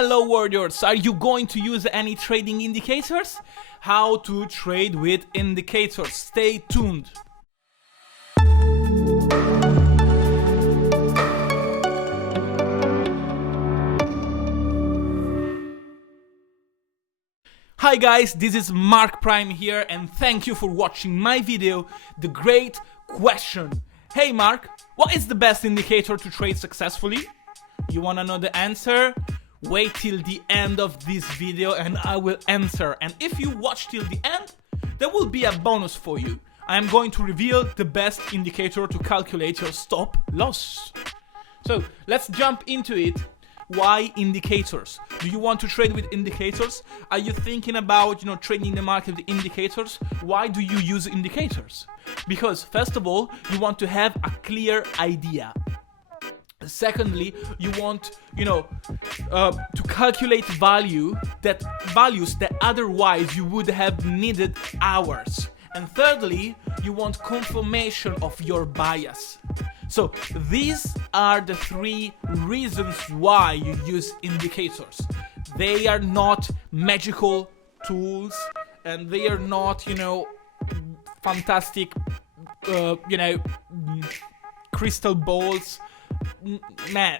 Hello warriors, are you going to use any trading indicators? How to trade with indicators. Stay tuned. Hi guys, this is Mark Prime here and thank you for watching my video, The Great Question. Hey Mark, what is the best indicator to trade successfully? You wanna know the answer? Wait till the end of this video and I will answer. And if you watch till the end, there will be a bonus for you. I am going to reveal the best indicator to calculate your stop loss. So let's jump into it. Why indicators? Do you want to trade with indicators? Are you thinking about, trading the market with indicators? Why do you use indicators? Because first of all, you want to have a clear idea. Secondly, you want, to calculate values that otherwise you would have needed hours. And thirdly, you want confirmation of your bias. So these are the three reasons why you use indicators. They are not magical tools and they are not, fantastic, crystal balls. Man,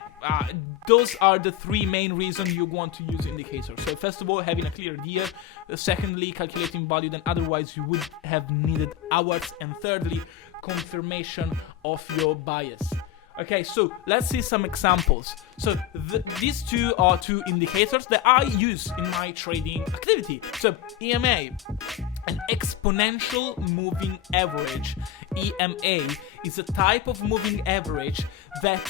those are the three main reasons you want to use indicators. So first of all, having a clear idea. Secondly, calculating value that otherwise you would have needed hours. And thirdly, confirmation of your bias. Okay, so let's see some examples. So these two are two indicators that I use in my trading activity. So EMA, an exponential moving average. EMA is a type of moving average that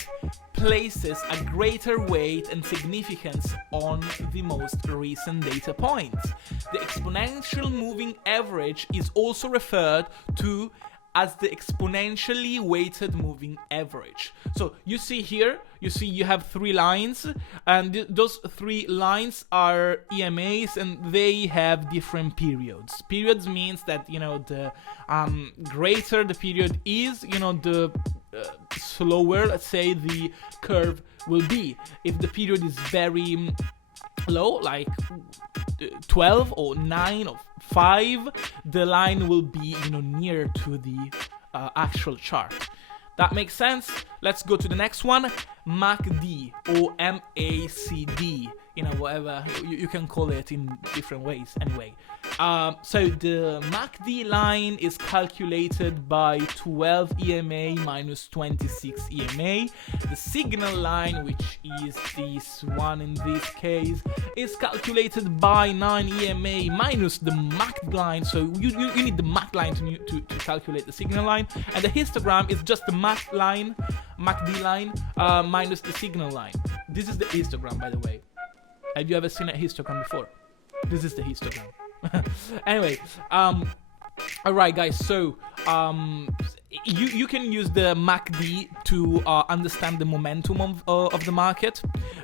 places a greater weight and significance on the most recent data points. The exponential moving average is also referred to as the exponentially weighted moving average. So you see here, you have three lines, and those three lines are EMAs, and they have different periods. Periods means that the greater the period is, the slower, let's say, the curve will be. If the period is very low, like 12 or 9 or 5, the line will be near to the actual chart. That makes sense. Let's go to the next one. MACD or MACD, whatever you can call it in different ways anyway. So the MACD line is calculated by 12 EMA minus 26 EMA. The signal line, which is this one in this case, is calculated by 9 EMA minus the MACD line. So you need the MACD line to calculate the signal line. And the histogram is just the MACD line minus the signal line. This is the histogram, by the way. Have you ever seen a histogram before? This is the histogram. Anyway, alright guys, so you can use the MACD to understand the momentum of the market.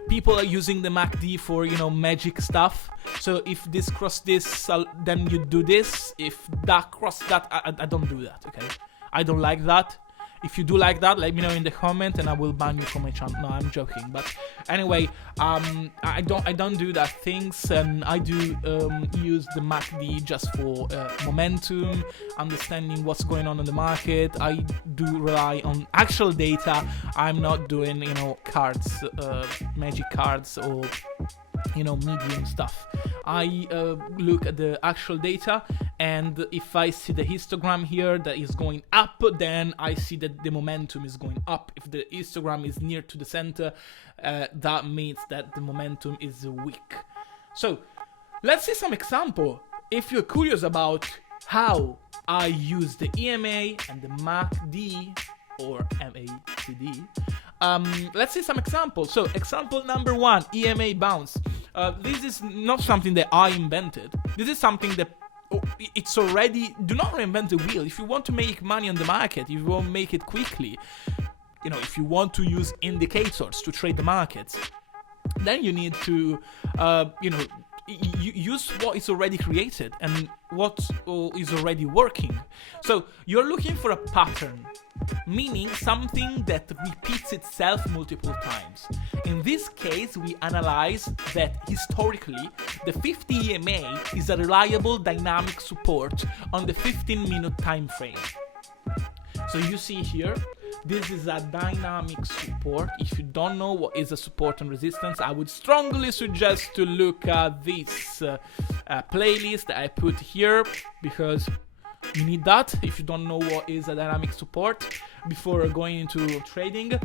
People are using the MACD for magic stuff. So if this cross this, then you do this. If that cross that, I don't do that. Okay, I don't like that. If you do like that, let me know in the comment and I will ban you from my channel. No, I'm joking. But anyway, I don't do that things, and I do use the MACD just for momentum, understanding what's going on in the market. I do rely on actual data. I'm not doing cards, magic cards or medium stuff. I look at the actual data, and if I see the histogram here that is going up, then I see that the momentum is going up. If the histogram is near to the center, that means that the momentum is weak. So let's see some example. If you're curious about how I use the EMA and the MACD or MACD, let's see some examples. So example number 1, EMA bounce. This is not something that I invented. This is something that it's already. Do not reinvent the wheel. If you want to make money on the market, if you want to make it quickly, if you want to use indicators to trade the markets, then you need to use what is already created and what is already working. So you're looking for a pattern. meaning something that repeats itself multiple times. In this case, we analyze that historically, the 50 EMA is a reliable dynamic support on the 15-minute time frame. So you see here, this is a dynamic support. If you don't know what is a support and resistance, I would strongly suggest to look at this playlist that I put here, because you need that if you don't know what is a dynamic support before going into trading.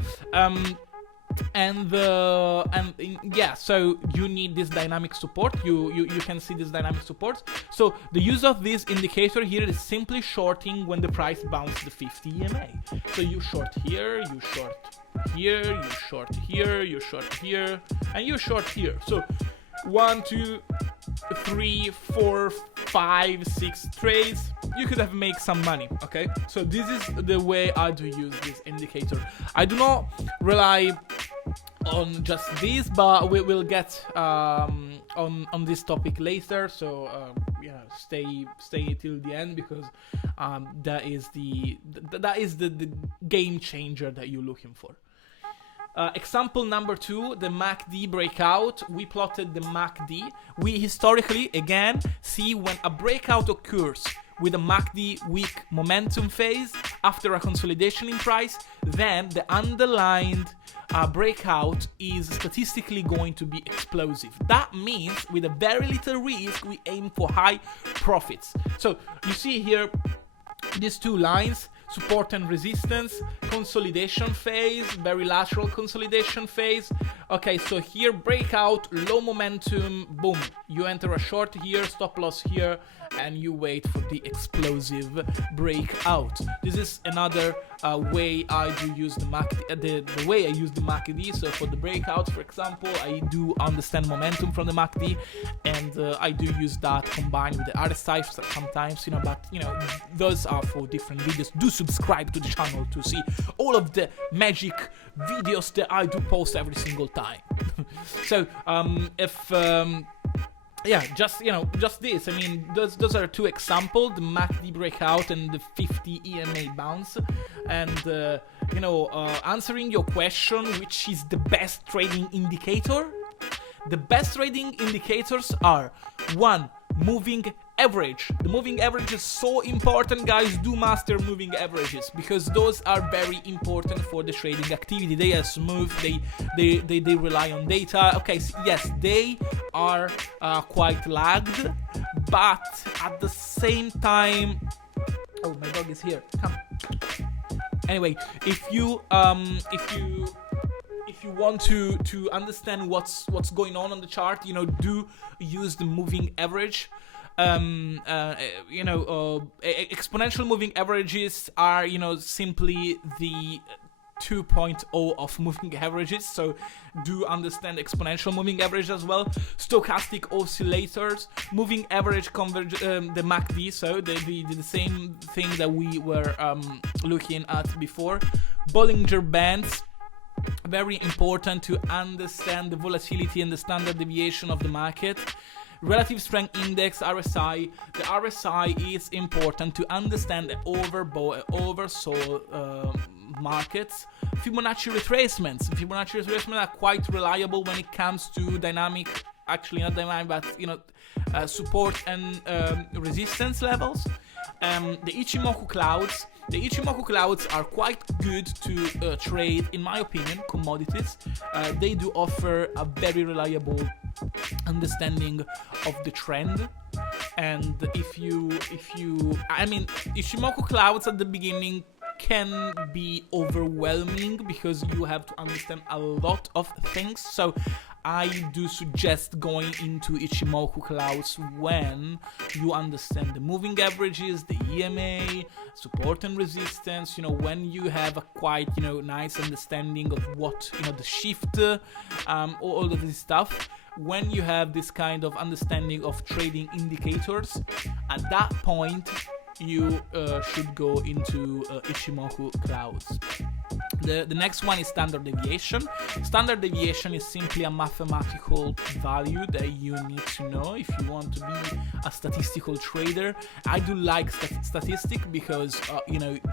So you need this dynamic support. You can see this dynamic support. So the use of this indicator here is simply shorting when the price bounces the 50 EMA. So you short here, you short here, you short here, you short here, and you short here. So 1, 2, 3, 4, 5, 6 trades, you could have made some money. Okay, so this is the way I do use this indicator. I do not rely on just this, but we will get on this topic later. So stay till the end, because that is the game changer that you're looking for. Example number 2, the MACD breakout. We plotted the MACD. We historically, again, see when a breakout occurs with a MACD weak momentum phase after a consolidation in price, then the underlined breakout is statistically going to be explosive. That means with a very little risk, we aim for high profits. So you see here these two lines, support and resistance, consolidation phase, very lateral consolidation phase. Okay, so here breakout, low momentum, boom, you enter a short here, stop loss here, and you wait for the explosive breakout. This is another way I do use the MACD, the way I use the MACD. So for the breakouts, for example, I do understand momentum from the MACD, and I do use that combined with the RSI sometimes, but those are for different videos. Do subscribe to the channel to see all of the magic videos that I do post every single time. So just this. I mean, those are two examples: the MACD breakout and the 50 EMA bounce. And answering your question, which is the best trading indicator? The best trading indicators are 1. Moving average. The moving average is so important, guys. Do master moving averages, because those are very important for the trading activity. They are smooth. They rely on data. Okay, so yes, they are quite lagged, but at the same time, oh, my dog is here. Come. Anyway, if you want to understand what's going on the chart, do use the moving average. Exponential moving averages are, simply the 2.0 of moving averages, so do understand exponential moving average as well. Stochastic oscillators, moving average converge, the MACD, so the same thing that we were looking at before. Bollinger Bands, very important to understand the volatility and the standard deviation of the market. Relative Strength Index, RSI. The RSI is important to understand the oversold markets. Fibonacci retracements. Fibonacci retracements are quite reliable when it comes to dynamic, actually not dynamic, but support and resistance levels. The Ichimoku clouds. The Ichimoku clouds are quite good to trade, in my opinion, commodities. They do offer a very reliable understanding of the trend. And Ichimoku clouds at the beginning can be overwhelming because you have to understand a lot of things. So I do suggest going into Ichimoku clouds when you understand the moving averages, the EMA, support and resistance, when you have a quite, nice understanding of what, the shift, all of this stuff. When you have this kind of understanding of trading indicators, at that point, you should go into Ichimoku clouds. The next one is standard deviation. Standard deviation is simply a mathematical value that you need to know if you want to be a statistical trader. I do like statistic because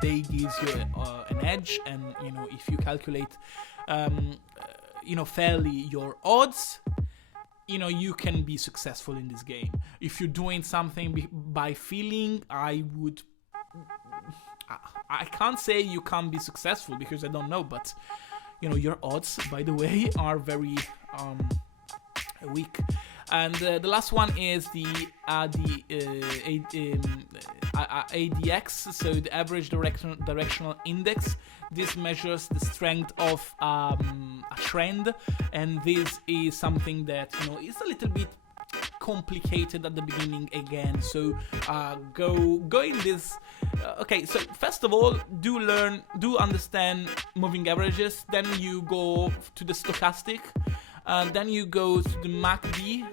they gives you an edge, and if you calculate fairly your odds, you can be successful in this game. If you're doing something by feeling, I can't say you can't be successful because I don't know, but your odds, by the way, are very weak. And the last one is the ADX, so the average directional index. This measures the strength of a trend, and this is something that is a little bit complicated at the beginning again. So go in this. Okay, so first of all, do understand moving averages. Then you go to the stochastic. Then you go to the MACD,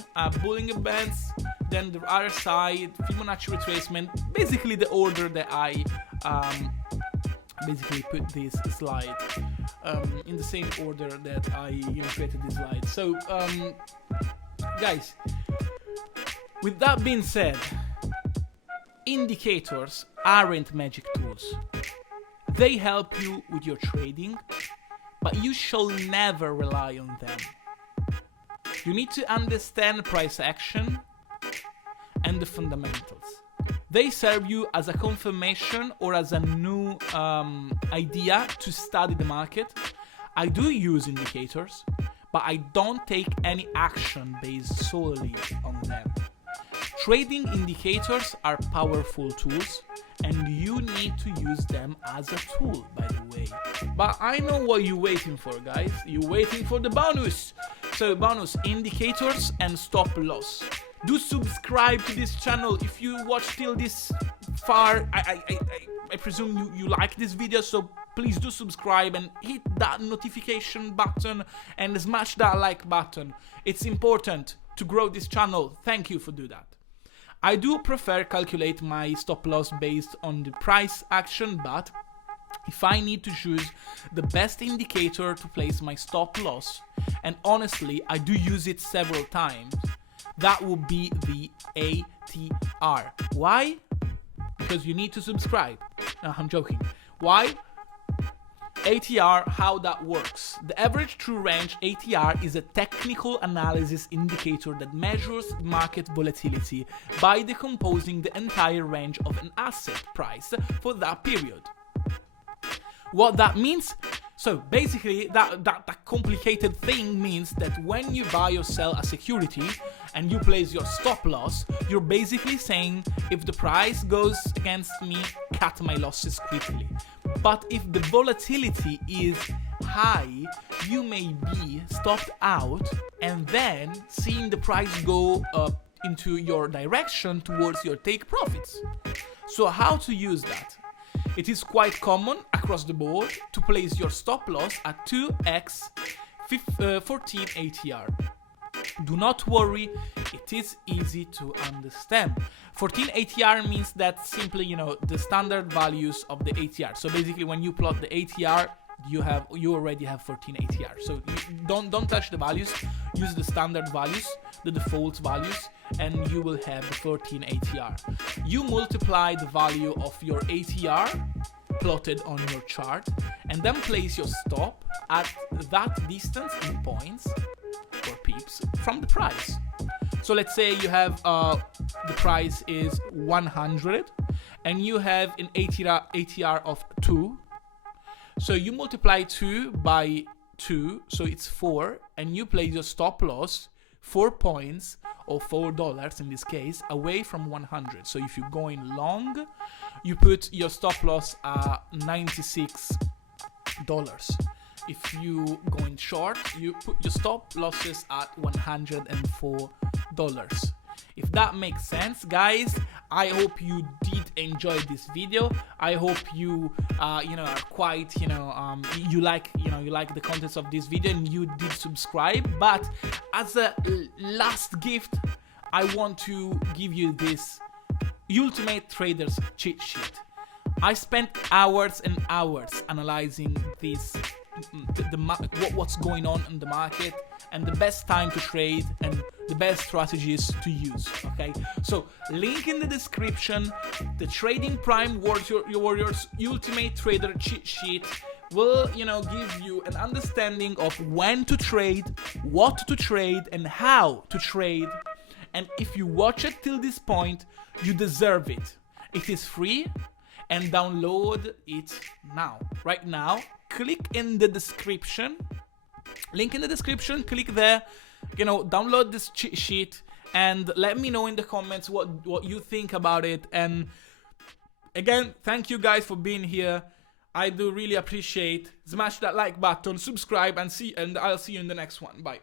Bollinger Bands, then the RSI, Fibonacci retracement. Basically the order that I basically put this slide in the same order that I created this slide. So guys, with that being said, indicators aren't magic tools. They help you with your trading, but you shall never rely on them. You need to understand price action and the fundamentals. They serve you as a confirmation or as a new idea to study the market. I do use indicators, but I don't take any action based solely on them. Trading indicators are powerful tools, and you need to use them as a tool, by the way. But I know what you're waiting for, guys. You're waiting for the bonus. So bonus, indicators and stop loss. Do subscribe to this channel if you watch till this far. I presume you like this video, so please do subscribe and hit that notification button and smash that like button. It's important to grow this channel. Thank you for doing that. I do prefer calculate my stop loss based on the price action, but if I need to choose the best indicator to place my stop loss, and honestly I do use it several times, that would be the ATR. Why? Because you need to subscribe. No, I'm joking. Why? ATR, how that works. The average true range ATR is a technical analysis indicator that measures market volatility by decomposing the entire range of an asset price for that period. What that means? So basically that complicated thing means that when you buy or sell a security and you place your stop loss, you're basically saying, if the price goes against me, cut my losses quickly. But if the volatility is high, you may be stopped out and then seeing the price go up into your direction towards your take profits. So how to use that? It is quite common across the board to place your stop loss at 2x 14 ATR. Do not worry, it is easy to understand. 14 ATR means that simply, the standard values of the ATR. So basically when you plot the ATR, you already have 14 ATR. So don't touch the values, use the standard values, the default values, and you will have the 14 ATR. You multiply the value of your ATR plotted on your chart and then place your stop at that distance in points or pips from the price. So let's say you have the price is 100 and you have an ATR of 2. So you multiply 2 by 2, so it's 4, and you place your stop loss 4 points or $4 in this case away from 100. So if you're going long, you put your stop loss at $96. If you going short, you put your stop losses at $104. If that makes sense, guys, I hope you did enjoy this video. I hope you are quite you like the contents of this video and you did subscribe. But as a last gift, I want to give you this ultimate traders cheat sheet. I spent hours and hours analyzing this, what's going on in the market, and the best time to trade and the best strategies to use. Okay, so link in the description. The Trading Prime Warriors Ultimate Trader cheat sheet will, give you an understanding of when to trade, what to trade, and how to trade. And if you watch it till this point, you deserve it. It is free, and download it now. Right now, click in the description. Link in the description, click there, download this cheat sheet, and let me know in the comments what you think about it. And again, thank you guys for being here. I do really appreciate. Smash that like button, subscribe, and I'll see you in the next one. Bye.